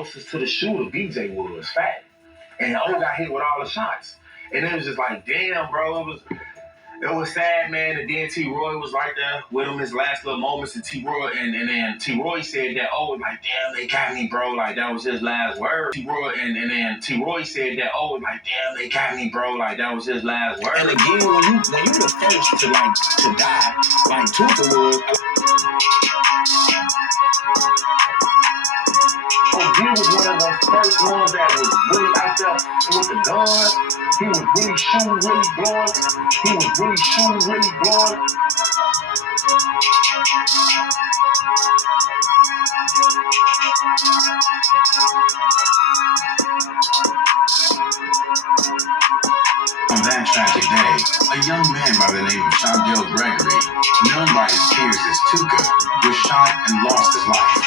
closest to the shooter, BJ was fat. And O got hit with all the shots. And it was just like, damn, bro, it was sad, man. And then T. Roy was right there with him his last little moments. And T. Roy, and then T. Roy said that, oh, like, damn, they got me, bro. Like, that was his last word. T. Roy, and then T. Roy said that, oh, like, damn, they got me, bro. Like, that was his last word. And again, when you the first to die, like Tooka was. Odee was one of the first ones that was really out there with the gun. He was really shooting, really blowing. He was really shooting, really blowing. On that tragic day, a young man by the name of Shondell Gregory, known by his peers as Tooka, was shot and lost his life.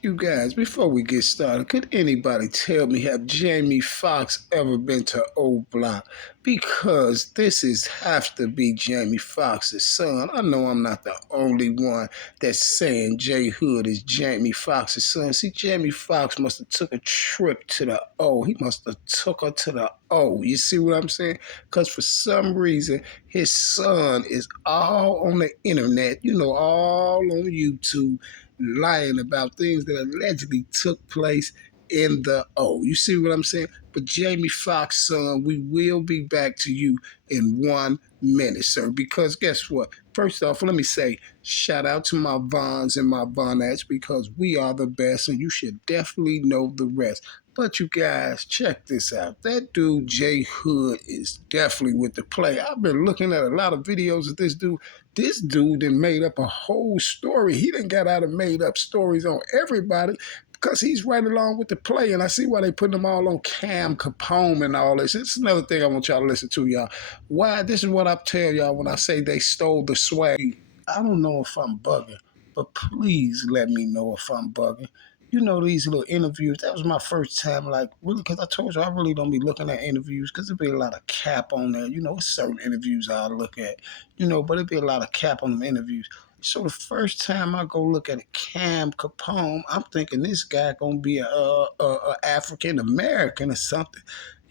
You guys, before we get started, could anybody tell me, have Jamie Foxx ever been to Old Block? Because this has to be Jamie Foxx's son. I know I'm not the only one that's saying J Hood is Jamie Foxx's son. See, Jamie Foxx must have took a trip to the O. He must have took her to the O. You see what I'm saying? Because for some reason, his son is all on the internet, all on YouTube, lying about things that allegedly took place in the O. You see what I'm saying? But Jamie Foxx, son, we will be back to you in 1 minute, sir. Because guess what? First off, let me say, shout out to my Vons and my Vonettes, because we are the best, and you should definitely know the rest. But you guys, check this out. That dude, J Hood, is definitely with the play. I've been looking at a lot of videos of this dude. This dude done made up a whole story. He done got out and made up stories on everybody because he's right along with the play. And I see why they putting them all on Cam Capone and all this. It's another thing I want y'all to listen to, y'all. Why? This is what I tell y'all when I say they stole the swag. I don't know if I'm bugging, but please let me know if I'm bugging. You know, these little interviews, that was my first time, like, really, because I told you I really don't be looking at interviews because there'd be a lot of cap on there. It's certain interviews I look at, but it'd be a lot of cap on them interviews. So the first time I go look at Cam Capone, I'm thinking this guy going to be a African-American or something.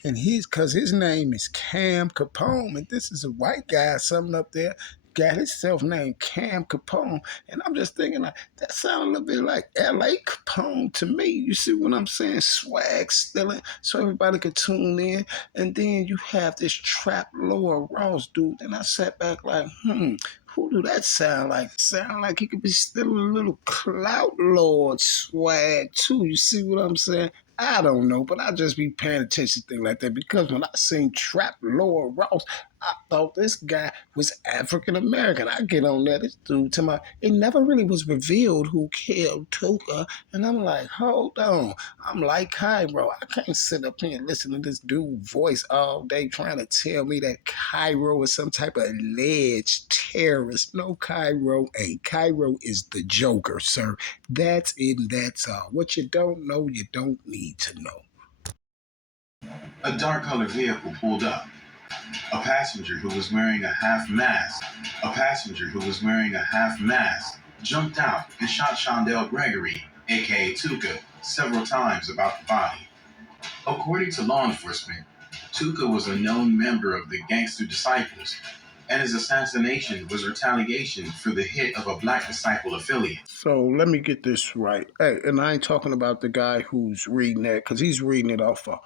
And because his name is Cam Capone, and this is a white guy or something up there, got himself named Cam Capone. And I'm just thinking, like, that sounds a little bit like L.A. Capone to me. You see what I'm saying? Swag stealing, so everybody could tune in. And then you have this Trap Lower Ross dude. And I sat back like, who do that sound like? Sound like he could be stealing a little Clout Lord swag too. You see what I'm saying? I don't know, but I just be paying attention to things like that, because when I seen Trap Lord Ross, I thought this guy was African American. I get on there, this dude it never really was revealed who killed Tooka, and I'm like, hold on, I'm like Cairo. I can't sit up here and listen to this dude's voice all day trying to tell me that Cairo is some type of alleged terrorist. No, Cairo ain't. Cairo is the Joker, sir. That's it, that's all. What you don't know, you don't need to know. A dark-colored vehicle pulled up. A passenger who was wearing a half mask jumped out and shot Shondell Gregory, aka Tooka, several times about the body. According to law enforcement, Tooka was a known member of the Gangster Disciples, and his assassination was retaliation for the hit of a Black Disciple affiliate. So let me get this right. Hey, and I ain't talking about the guy who's reading that, because he's reading it off a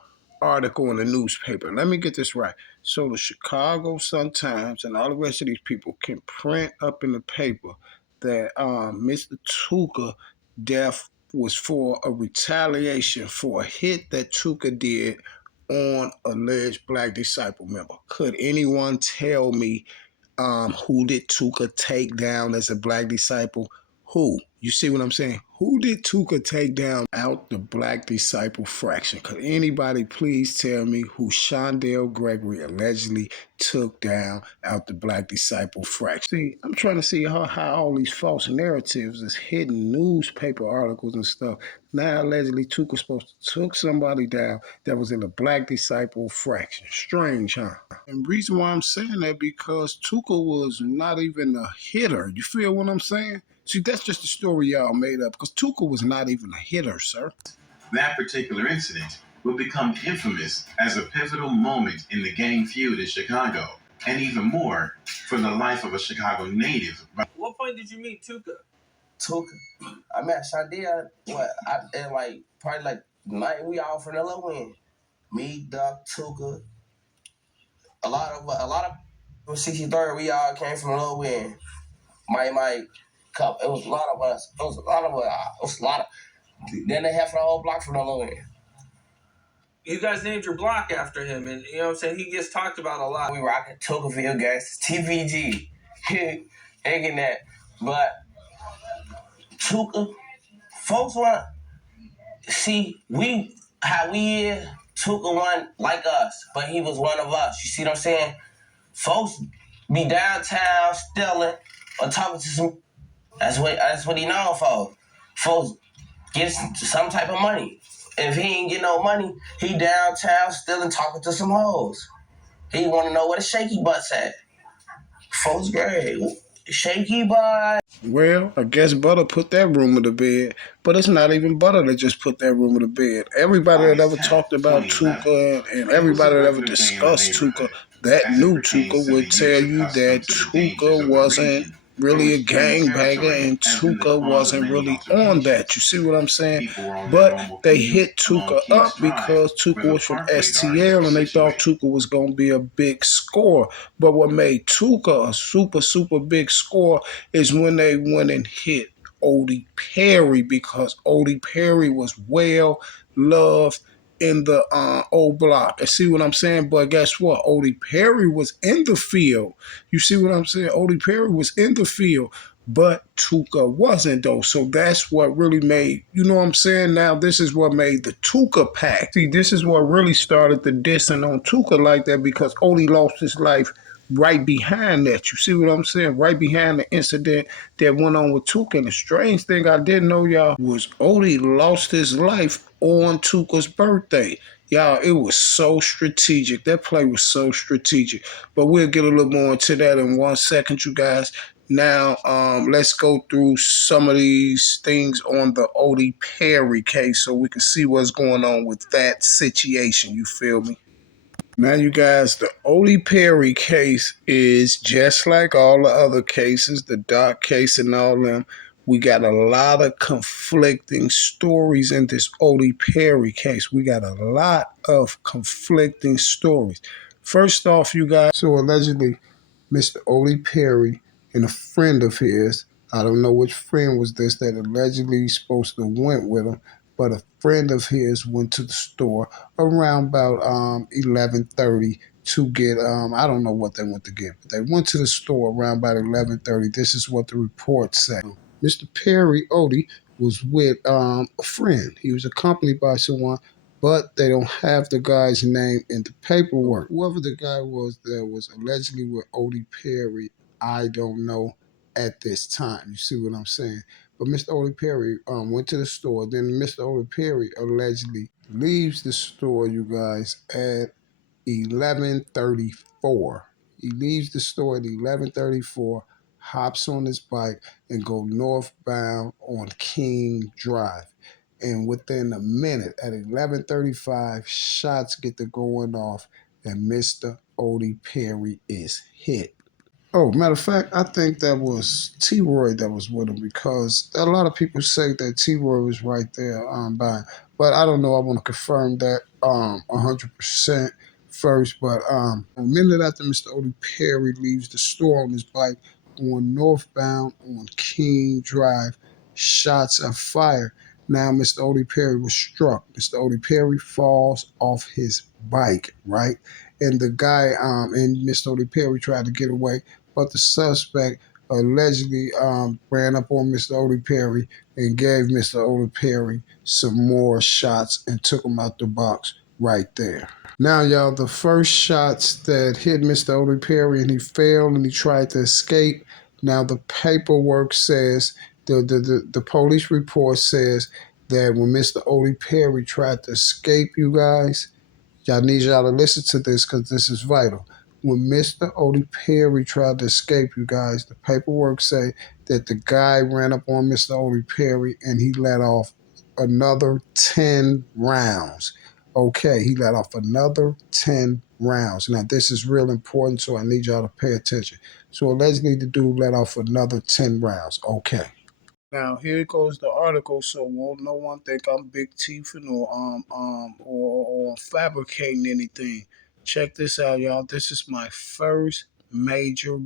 article in the newspaper. Let me get this right. So the Chicago Sun-Times and all the rest of these people can print up in the paper that Mr. Tooka death was for a retaliation for a hit that Tooka did on alleged Black Disciple member. Could anyone tell me who did Tooka take down as a Black Disciple? Who? You see what I'm saying? Who did Tooka take down out the Black Disciple fraction? Could anybody please tell me who Shondell Gregory allegedly took down out the Black Disciple fraction? See, I'm trying to see how all these false narratives is hidden newspaper articles and stuff. Now allegedly Tooka supposed to took somebody down that was in the Black Disciple fraction. Strange, huh? And the reason why I'm saying that, because Tooka was not even a hitter. You feel what I'm saying? See, that's just the story y'all made up, because Tooka was not even a hitter, sir. That particular incident would become infamous as a pivotal moment in the gang feud in Chicago, and even more for the life of a Chicago native. What point did you meet Tooka? Tooka. I met Shadia, in like, probably like night we all from the low end. Me, Duck, Tooka. A lot of 63rd, we all came from the low end. My cup. It was a lot of us. It was a lot of. Then they have the whole block from the low end. You guys named your block after him, and you know what I'm saying? He gets talked about a lot. We rocking Tookaville gas, TVG. Hanging that. But Tooka, folks want to see how we is. Tooka one like us, but he was one of us. You see what I'm saying? Folks be downtown stealing or talking to some. That's what he known for. Folks get some type of money. If he ain't get no money, he downtown stealing, talking to some hoes. He want to know where the shaky butt's at. Folks great. Shaky butt. Well, I guess Butter put that rumor to bed, but it's not even Butter that just put that rumor to bed. Everybody that ever talked about Tooka and everybody that ever discussed Tooka, that knew Tooka, would tell you that Tooka wasn't really a gangbanger and Tooka wasn't really on that. You see what I'm saying? But they hit Tooka up because Tooka was from STL and they thought Tooka was going to be a big score. But what made Tooka a super, super big score is when they went and hit Odee Perry, because Odee Perry was well loved in the old block. And see what I'm saying? But guess what? Odee Perry was in the field. You see what I'm saying? Odee Perry was in the field, but Tooka wasn't though. So that's what really made, you know what I'm saying? Now this is what made the Tooka pack. See, this is what really started the dissing on Tooka like that, because Odee lost his life right behind that. You see what I'm saying? Right behind the incident that went on with Tooka. And the strange thing I didn't know, y'all, was Odee lost his life on Tooka's birthday. Y'all, it was so strategic. That play was so strategic. But we'll get a little more into that in 1 second, you guys. Now, let's go through some of these things on the Odee Perry case so we can see what's going on with that situation. You feel me? Now, you guys, the Odee Perry case is just like all the other cases, the Doc case and all them. We got a lot of conflicting stories in this Odee Perry case. We got a lot of conflicting stories. First off, you guys, so allegedly, Mr. Odee Perry and a friend of his, I don't know which friend was this that allegedly supposed to went with him, but a friend of his went to the store around about 11:30 to get I don't know what they went to get, but they went to the store around about 11:30. This is what the report said. Mr. Perry Odee was with a friend. He was accompanied by someone, but they don't have the guy's name in the paperwork. Whoever the guy was that was allegedly with Odee Perry, I don't know at this time. You see what I'm saying? But Mr. Odee Perry went to the store. Then Mr. Odee Perry allegedly leaves the store, you guys, at 11:34. He leaves the store at 11:34, hops on his bike, and go northbound on King Drive. And within a minute, at 11:35, shots get to going off, and Mr. Odee Perry is hit. Oh, matter of fact, I think that was T-Roy that was with him, because a lot of people say that T-Roy was right there by, but I don't know. I want to confirm that 100% first. But a minute after Mr. Odee Perry leaves the store on his bike going northbound on King Drive, shots are fired. Now Mr. Odee Perry was struck. Mr. Odee Perry falls off his bike, right? And the guy and Mr. Odee Perry tried to get away, but the suspect allegedly ran up on Mr. Odee Perry and gave Mr. Odee Perry some more shots and took him out the box right there. Now, y'all, the first shots that hit Mr. Odee Perry and he fell and he tried to escape. Now, the paperwork says, the police report says that when Mr. Odee Perry tried to escape, you guys, y'all need y'all to listen to this because this is vital. when Mr. Odee Perry tried to escape, you guys, the paperwork say that the guy ran up on Mr. Odee Perry and he let off another 10 rounds. Okay, he let off another 10 rounds. Now, this is real important, so I need y'all to pay attention. So, allegedly, the dude let off another 10 rounds. Okay. Now here goes the article, so won't no one think I'm big teething or fabricating anything. Check this out, y'all. This is my first major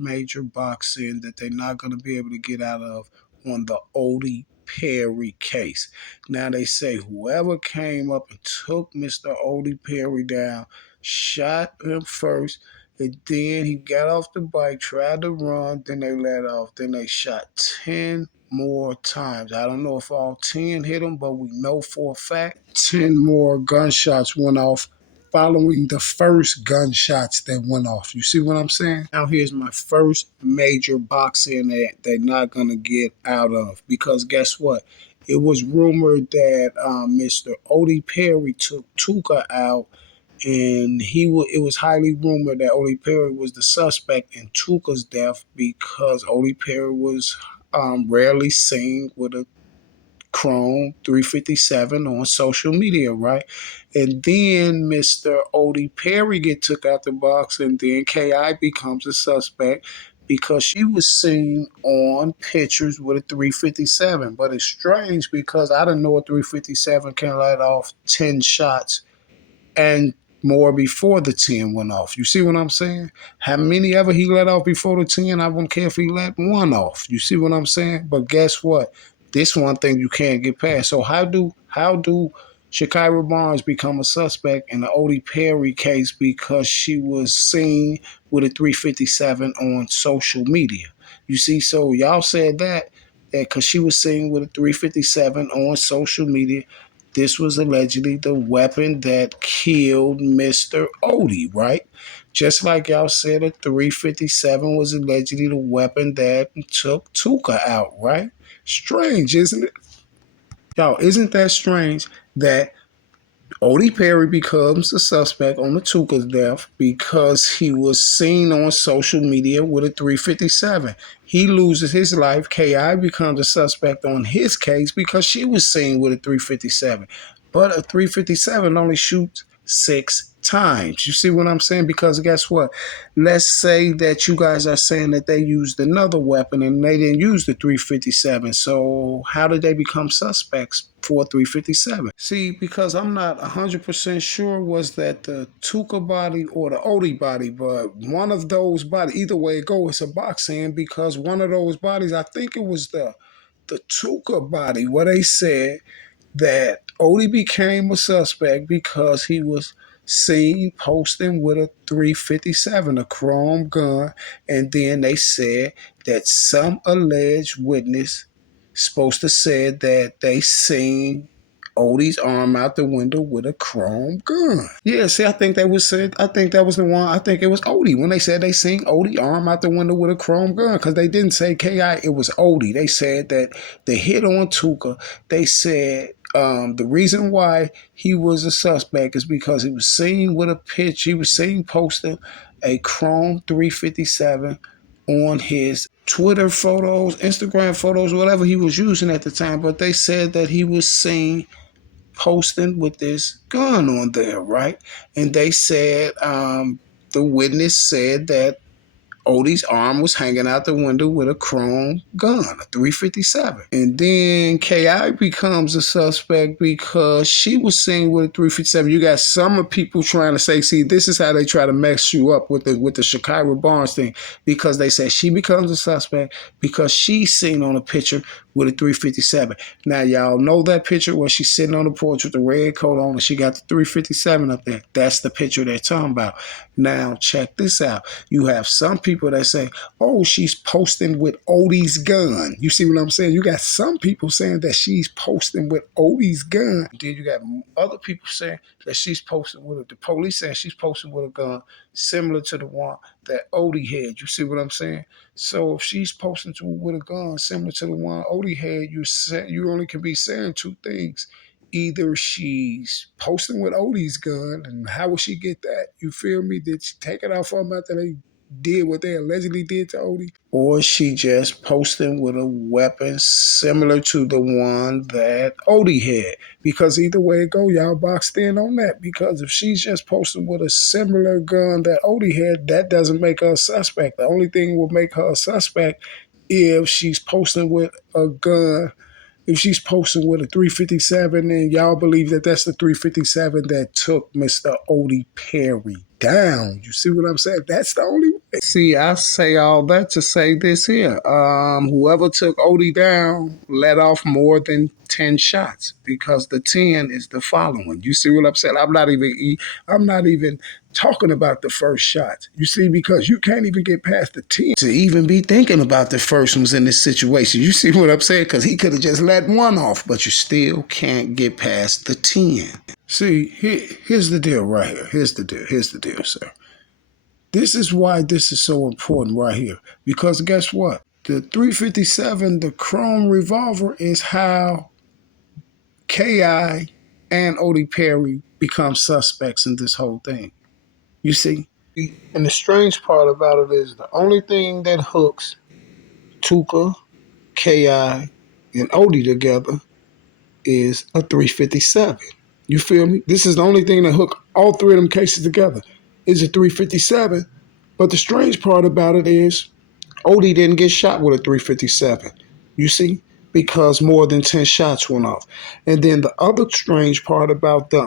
boxing that they're not gonna be able to get out of on the Odee Perry case. Now they say whoever came up and took Mr. Odee Perry down, shot him first, and then he got off the bike, tried to run, then they let off. Then they shot 10 more times. I don't know if all 10 hit him, but we know for a fact 10 more gunshots went off following the first gunshots that went off. You see what I'm saying? Now here's my first major boxing that they're not going to get out of. Because guess what? It was rumored that Mr. Odee Perry took Tooka out, and it was highly rumored that Odee Perry was the suspect in Tooka's death because Odee Perry was rarely seen with a Chrome 357 on social media, right? And then Mr. Odee Perry get took out the box, and then KI becomes a suspect because she was seen on pictures with a 357. But it's strange because I didn't know a 357 can let off 10 shots and more before the 10 went off. You see what I'm saying? How many ever he let off before the 10? I wouldn't care if he let one off. You see what I'm saying? But guess what? This one thing you can't get past. So how do Shakira Barnes become a suspect in the Odee Perry case because she was seen with a 357 on social media? You see, so y'all said that because she was seen with a 357 on social media, this was allegedly the weapon that killed Mr. Odee, right? Just like y'all said, a 357 was allegedly the weapon that took Tooka out, right? Strange, isn't it? Y'all, isn't that strange that Odee Perry becomes the suspect on the Tooka's death because he was seen on social media with a 357. He loses his life. KI becomes a suspect on his case because she was seen with a 357. But a 357 only shoots 6 times. You see what I'm saying? Because guess what? Let's say that you guys are saying that they used another weapon and they didn't use the 357. So how did they become suspects for 357? See, because I'm not 100% sure was that the Tooka body or the Odee body, but one of those bodies, either way it goes, it's a boxing because one of those bodies, I think it was the Tooka body, where they said that Odee became a suspect because he was seen posting with a 357, a chrome gun, and then they said that some alleged witness supposed to said that they seen Odie's arm out the window with a chrome gun. Yeah, see, I think that was said. I think that was the one. I think it was Odee when they said they seen Odie arm out the window with a chrome gun because they didn't say Ki. It was Odee. They said that the hit on Tooka. They said the reason why he was a suspect is because he was seen with a pitch. He was seen posting a chrome 357 on his Twitter photos, Instagram photos, whatever he was using at the time. But they said that he was seen posting with this gun on there, right? And they said the witness said that Odie's arm was hanging out the window with a chrome gun, a 357. And then KI becomes a suspect because she was seen with a 357. You got some people trying to say, see, this is how they try to mess you up with the Shakira Barnes thing, because they say she becomes a suspect because she's seen on a picture with a 357. Now, y'all know that picture where she's sitting on the porch with the red coat on and she got the 357 up there. That's the picture they're talking about. Now, check this out. You have some people that say, oh, she's posting with Odee's gun. You see what I'm saying? You got some people saying that she's posting with Odee's gun. Then you got other people saying that she's posting with the police saying she's posting with a gun similar to the one that Odee had. You see what I'm saying? So if she's posting with a gun similar to the one Odee had, you only can be saying two things. either she's posting with Odee's gun, and how would she get that? You feel me? Did she take it out for him after they did what they allegedly did to Odee? Or she just posting with a weapon similar to the one that Odee had? Because either way it go, y'all boxed in on that. Because if she's just posting with a similar gun that Odee had, that doesn't make her a suspect. The only thing will make her a suspect if she's posting with a gun. If she's posting with a 357 and y'all believe that that's the 357 that took Mr. Odee Perry down. You see what I'm saying? That's the only way. See, I say all that to say this here. Whoever took Odee down let off more than 10 shots, because the 10 is the following. You see what I'm saying? I'm not even talking about the first shot. You see, because you can't even get past the 10 to even be thinking about the first ones in this situation. You see what I'm saying? Because he could have just let one off, but you still can't get past the 10. See, here's the deal right here. Here's the deal, sir. This is why this is so important right here. Because guess what? The 357, the chrome revolver, is how K.I. and Odee Perry become suspects in this whole thing. You see? And the strange part about it is the only thing that hooks Tooka, K.I., and Odee together is a 357. You feel me? This is the only thing that hook all three of them cases together is a 357. But the strange part about it is Odee didn't get shot with a 357. You see? Because more than 10 shots went off. And then the other strange part about the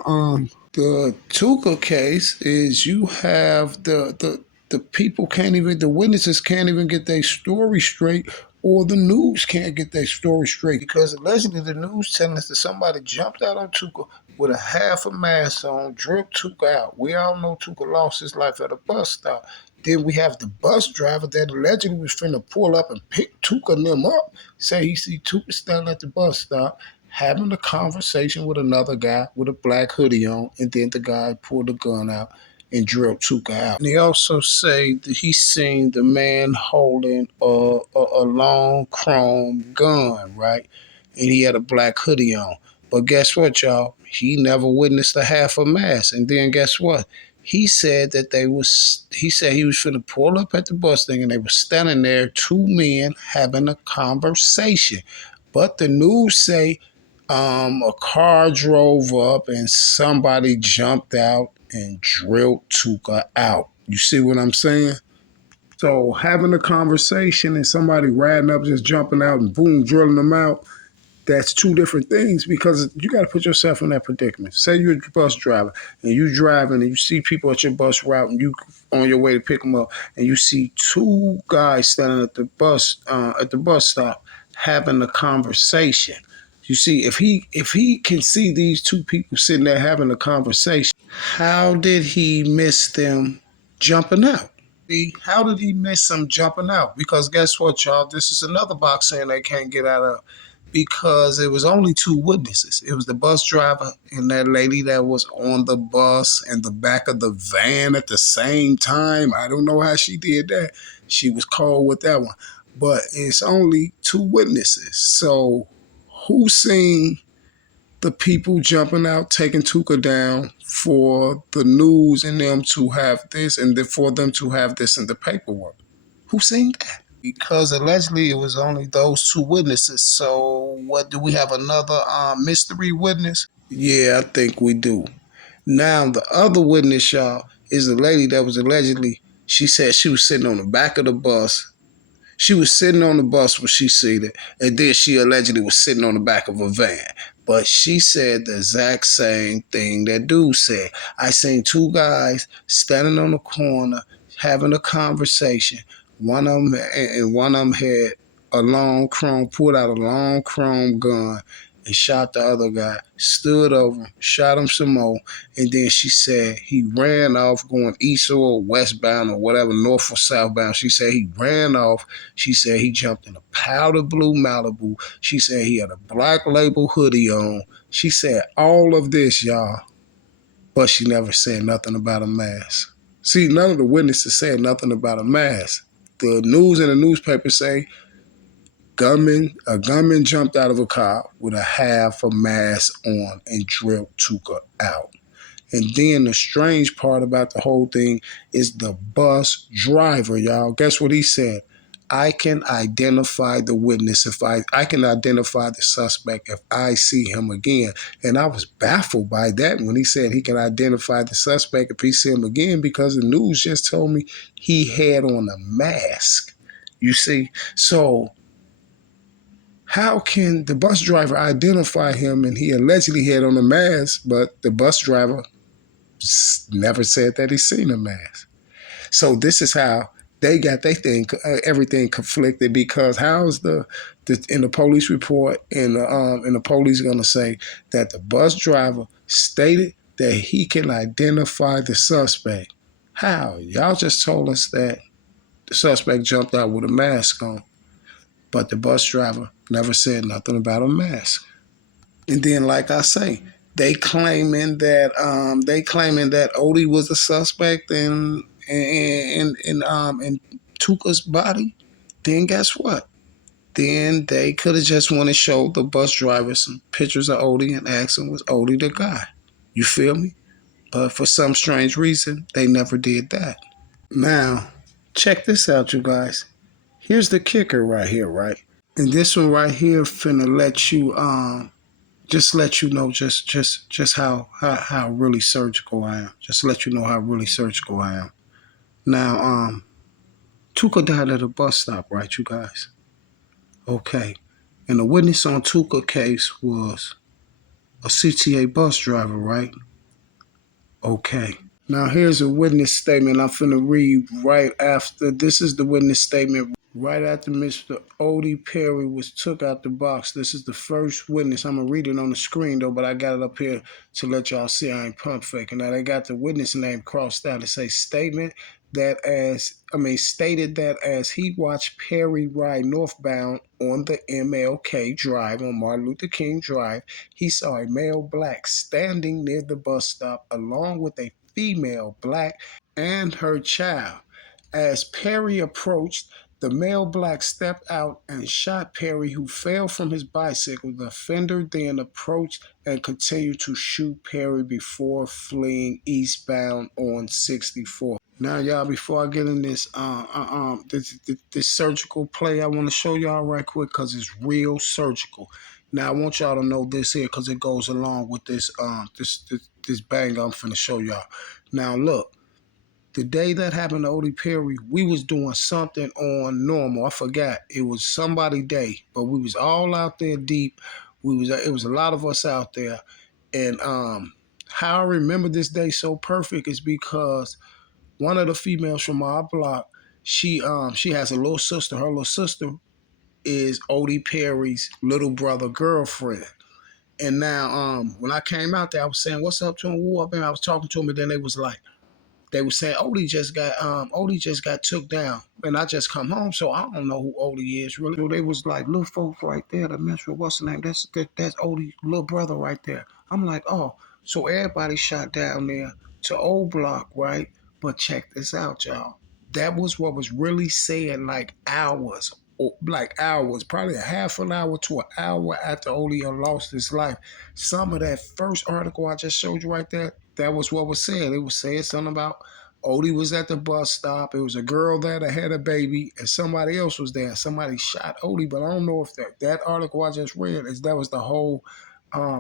Tooka case is you have the people can't even, the witnesses can't even get their story straight, or the news can't get their story straight, because allegedly the news telling us that somebody jumped out on Tooka with a half a mask on, drug Tooka out. We all know Tooka lost his life at a bus stop. Then we have the bus driver that allegedly was finna pull up and pick Tooka and them up. Say he see Tooka standing at the bus stop having a conversation with another guy with a black hoodie on, and then the guy pulled the gun out and drilled Tooka out. And he also say that he seen the man holding a long chrome gun, right? And he had a black hoodie on. But guess what, y'all? He never witnessed a half a mask. And then guess what? He said that he said he was finna pull up at the bus thing, and they were standing there, two men having a conversation. But the news say a car drove up and somebody jumped out and drilled Tooka out. You see what I'm saying? So having a conversation and somebody riding up, just jumping out and boom, drilling them out, that's two different things, because you got to put yourself in that predicament. Say you're a bus driver and you driving and you see people at your bus route and you on your way to pick them up, and you see two guys standing at the bus stop having a conversation. You see, if he can see these two people sitting there having a conversation, how did he miss them jumping out? How did he miss them jumping out? Because guess what, y'all? This is another box saying they can't get out of, because it was only two witnesses. It was the bus driver and that lady that was on the bus and the back of the van at the same time. I don't know how she did that. She was called with that one. But it's only two witnesses. So who seen the people jumping out, taking Tooka down, for the news and them to have this, and then for them to have this in the paperwork? Who seen that? Because allegedly it was only those two witnesses. So what, do we have another mystery witness? Yeah, I think we do. Now the other witness, y'all, is a lady that was allegedly, she said she was sitting on the back of the bus. She was sitting on the bus when she seen it, and then she allegedly was sitting on the back of a van. But she said the exact same thing that dude said. I seen two guys standing on the corner having a conversation. One of them had pulled out a long chrome gun and shot the other guy, stood over him, shot him some more, and then she said he ran off going east or westbound or whatever, north or southbound. She said he ran off. She said he jumped in a powder blue Malibu. She said he had a black label hoodie on. She said all of this, y'all, but she never said nothing about a mask. See, none of the witnesses said nothing about a mask. The news and the newspaper say gunman jumped out of a car with a half a mask on and drilled Tooka out. And then the strange part about the whole thing is the bus driver, y'all. Guess what he said? I can identify the witness if I can identify the suspect if I see him again. And I was baffled by that when he said he can identify the suspect if he see him again, because the news just told me he had on a mask. You see? So how can the bus driver identify him and he allegedly had on a mask, but the bus driver never said that he seen a mask? So this is how they got their thing, everything conflicted, because how's the in the police report and the police going to say that the bus driver stated that he can identify the suspect? How? Y'all just told us that the suspect jumped out with a mask on, but the bus driver never said nothing about a mask. And then, like I say, they claiming that Odee was a suspect in Tooka's body. Then guess what? Then they could have just want to show the bus driver some pictures of Odee and ask him, was Odee the guy? You feel me? But for some strange reason, they never did that. Now, check this out, you guys. Here's the kicker right here, right? And this one right here finna let you just let you know just how really surgical I am. Just let you know how really surgical I am. Now, Tooka died at a bus stop, right, you guys? Okay. And the witness on Tooka case was a CTA bus driver, right? Okay. Now here's a witness statement I'm finna read right after. This is the witness statement right after Mr. Odee Perry was took out the box. This is the first witness. I'm gonna read it on the screen though, but I got it up here to let y'all see I ain't pump faking. Now they got the witness name crossed out. It says stated that as he watched Perry ride northbound on the MLK Drive on Martin Luther King Drive, he saw a male black standing near the bus stop along with a female black and her child. As Perry approached, the male black stepped out and shot Perry, who fell from his bicycle. The offender then approached and continued to shoot Perry before fleeing eastbound on 64. Now, y'all, before I get in this surgical play, I want to show y'all right quick because it's real surgical. Now, I want y'all to know this here because it goes along with this this bang I'm finna show y'all. Now, look. The day that happened to Odee Perry, we was doing something on normal. I forgot. It was somebody day, but we was all out there deep. It was a lot of us out there. And how I remember this day so perfect is because one of the females from our block, she has a little sister. Her little sister is Odee Perry's little brother girlfriend. And now when I came out there, I was saying, "What's up to him?" Woo up, and I was talking to him, and then they was saying Odee just got took down, and I just come home, so I don't know who Odee is really. So they was like, little folks right there, the menstrual, what's the name? That's Odee's little brother right there. I'm like, oh, so everybody shot down there to Old Block, right? But check this out, y'all. That was what was really said like hours, probably a half an hour to an hour after Odee lost his life. Some of that first article I just showed you right there, that was what was said. It was saying something about Odee was at the bus stop. It was a girl there that had a baby, and somebody else was there. Somebody shot Odee, but I don't know if that article I just read that was the whole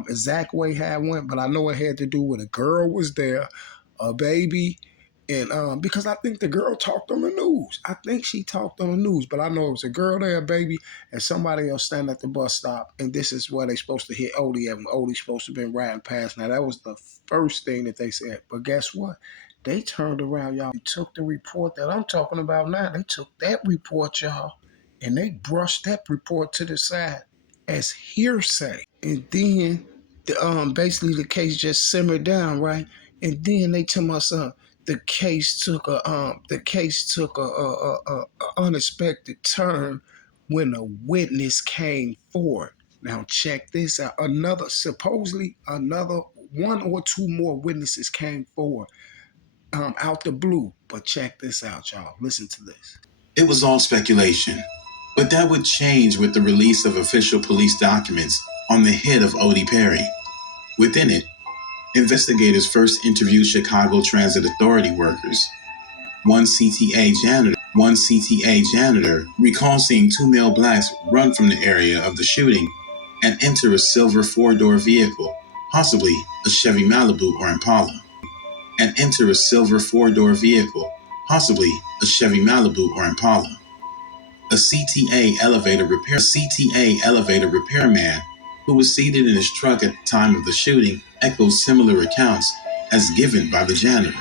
exact way how it went. But I know it had to do with a girl was there, a baby, and because I think the girl talked on the news. I think she talked on the news, but I know it was a girl there, a baby, and somebody else standing at the bus stop. And this is where they supposed to hit Odee at when Odee's supposed to have been riding past. Now, that was the first thing that they said. But guess what? They turned around, y'all, and took the report that I'm talking about now. They took that report, y'all, and they brushed that report to the side as hearsay. And then basically the case just simmered down, right? And then they tell my son, the case took a unexpected turn when a witness came forward. Now check this out. Supposedly another one or two more witnesses came forward out the blue. But check this out, y'all. Listen to this. It was all speculation, But that would change with the release of official police documents on the hit of Odee Perry. Within it, investigators first interviewed Chicago Transit Authority workers. One CTA janitor recalls seeing two male blacks run from the area of the shooting and enter a silver four-door vehicle, possibly a Chevy Malibu or Impala. A CTA elevator repairman who was seated in his truck at the time of the shooting echoes similar accounts as given by the janitor.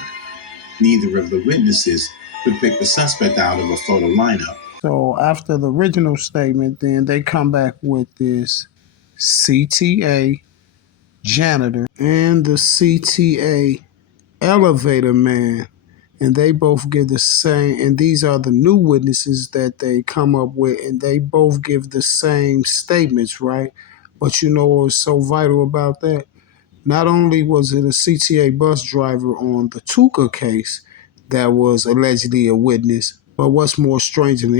Neither of the witnesses could pick the suspect out of a photo lineup. So after the original statement, then they come back with this CTA janitor and the CTA elevator man, and they both give the same, and these are the new witnesses that they come up with, and they both give the same statements, right? But you know what's so vital about that? Not only was it a CTA bus driver on the Tooka case that was allegedly a witness, but what's more strange than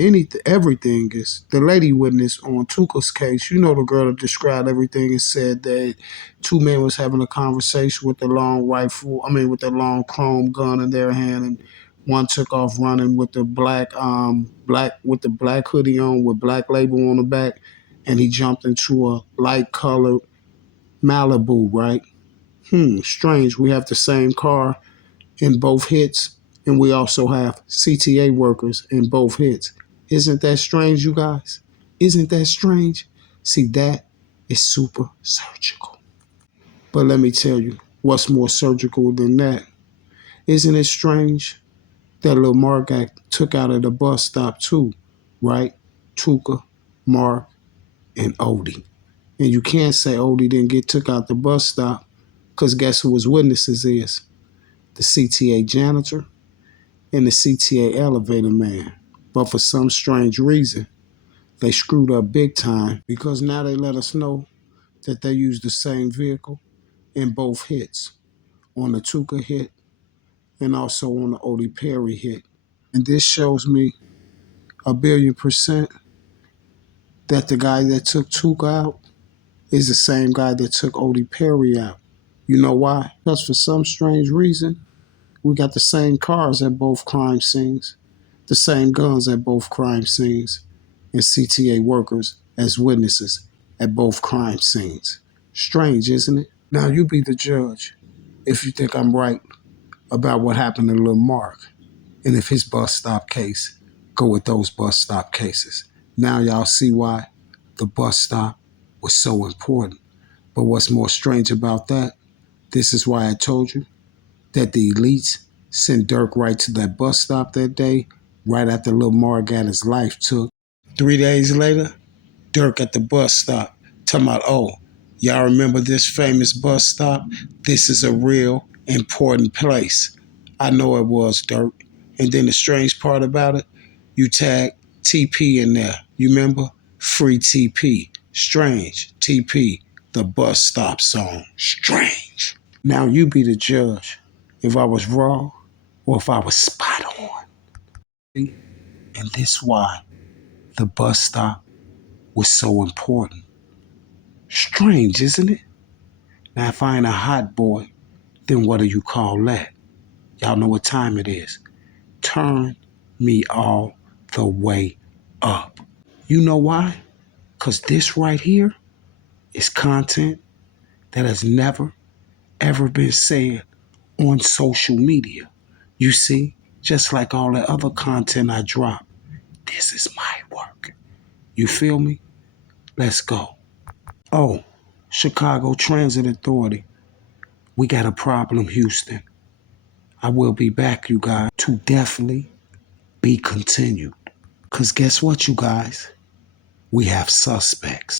everything is the lady witness on Tooka's case. You know, the girl that described everything and said that two men was having a conversation with the long with the long chrome gun in their hand, and one took off running with the black hoodie on with black label on the back, and he jumped into a light colored Malibu, right? Strange. We have the same car in both hits, and we also have CTA workers in both hits. Isn't that strange, you guys? Isn't that strange? See, that is super surgical. But let me tell you, what's more surgical than that? Isn't it strange that little Marc took out at the bus stop too, right? Tooka, Marc, and Odee. And you can't say Odee didn't get took out the bus stop, because guess who his witnesses is? The CTA janitor and the CTA elevator man. But for some strange reason, they screwed up big time, because now they let us know that they used the same vehicle in both hits, on the Tooka hit and also on the Odee Perry hit. And this shows me 1,000,000,000% that the guy that took Tooka out is the same guy that took Odee Perry out. You know why? Because for some strange reason, we got the same cars at both crime scenes, the same guns at both crime scenes, and CTA workers as witnesses at both crime scenes. Strange, isn't it? Now you be the judge if you think I'm right about what happened to little Marc, and if his bus stop case go with those bus stop cases. Now y'all see why the bus stop was so important. But what's more strange about that, this is why I told you that the elites sent Dirk right to that bus stop that day, right after Lil Marc got his life took. 3 days later, Dirk at the bus stop, talking about, oh, y'all remember this famous bus stop? This is a real important place. I know it was, Dirk. And then the strange part about it, you tag TP in there. You remember? Free TP. Strange. TP. The bus stop song. Strange. Now you be the judge if I was wrong or if I was spot on. And this why the bus stop was so important. Strange, isn't it? Now, if I ain't a hot boy, then what do you call that? Y'all know what time it is. Turn me all the way up. You know why? Because this right here is content that has never, ever been said on social media. You see, just like all the other content I drop, this is my work. You feel me? Let's go. Oh, Chicago Transit Authority. We got a problem, Houston. I will be back, you guys, to definitely be continued. Because guess what, you guys? We have suspects.